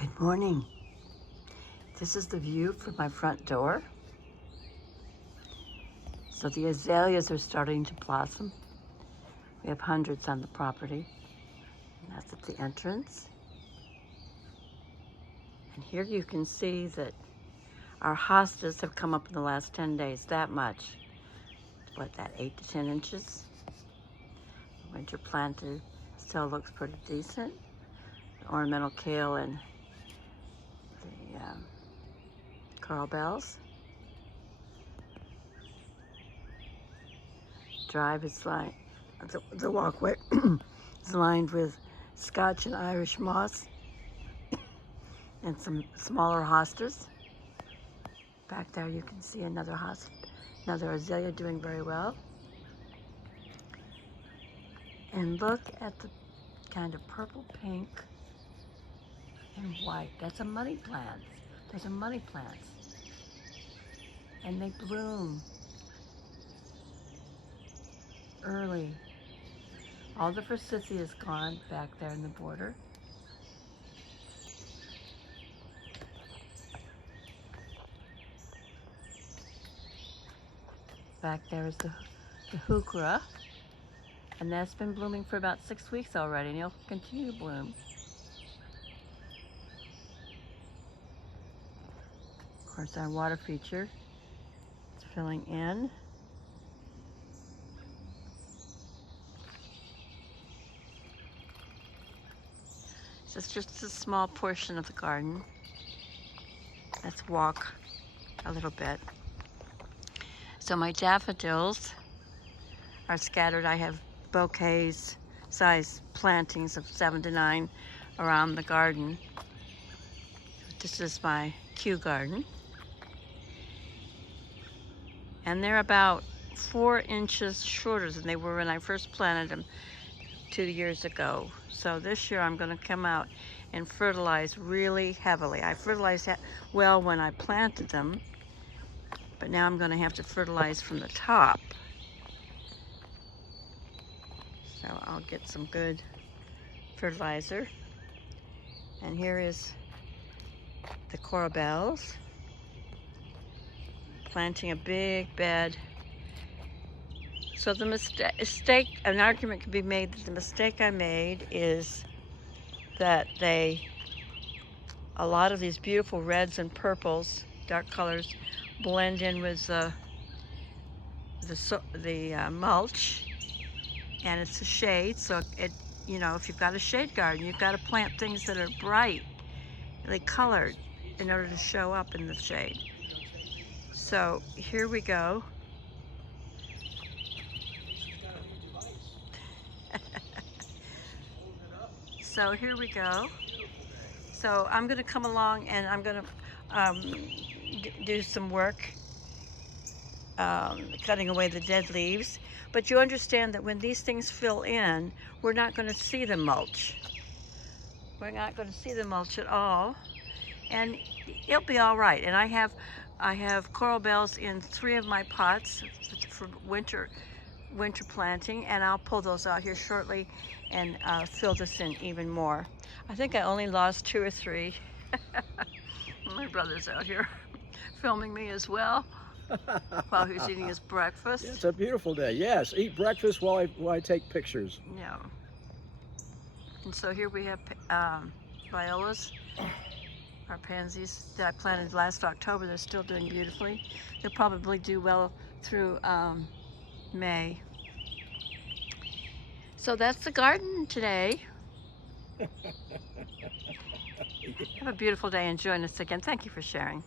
Good morning. This is the view from my front door. So the azaleas are starting to blossom. We have hundreds on the property. And that's at the entrance. And here you can see that our hostas have come up in the last 10 days, that much. What, that 8 to 10 inches? The winter planter still looks pretty decent. The ornamental kale and the coral bells. Drive is lined, the walkway is lined with Scotch and Irish moss and some smaller hostas. Back there you can see another azalea doing very well. And look at the kind of purple, pink, and white. That's a money plant. Those are money plants. And they bloom early. All the forsythia is gone back there in the border. Back there is the heuchera, and that's been blooming for about 6 weeks already, and it'll continue to bloom. Of course, our water feature is filling in. This is just a small portion of the garden. Let's walk a little bit. So my daffodils are scattered. I have bouquets, size plantings of 7 to 9 around the garden. This is my Kew garden. And they're about 4 inches shorter than they were when I first planted them 2 years ago. So this year I'm going to come out and fertilize really heavily. I fertilized well when I planted them, but now I'm going to have to fertilize from the top. So I'll get some good fertilizer. And here is the coral bells. Planting a big bed. So the mistake, an argument can be made that the mistake I made is that a lot of these beautiful reds and purples, dark colors, blend in with the mulch, and it's a shade. So if you've got a shade garden, you've got to plant things that are brightly colored in order to show up in the shade. So here we go. So here we go. So I'm going to come along and I'm going to do some work cutting away the dead leaves. But you understand that when these things fill in, we're not going to see the mulch. We're not going to see the mulch at all. And it'll be all right. And I have coral bells in 3 of my pots for winter planting, and I'll pull those out here shortly and fill this in even more. I think I only lost 2 or 3. My brother's out here filming me as well while he's eating his breakfast. It's a beautiful day. Yes, eat breakfast while I take pictures. Yeah. And so here we have violas, our pansies that I planted last October. They're still doing beautifully. They'll probably do well through May. So that's the garden today. Have a beautiful day and join us again. Thank you for sharing.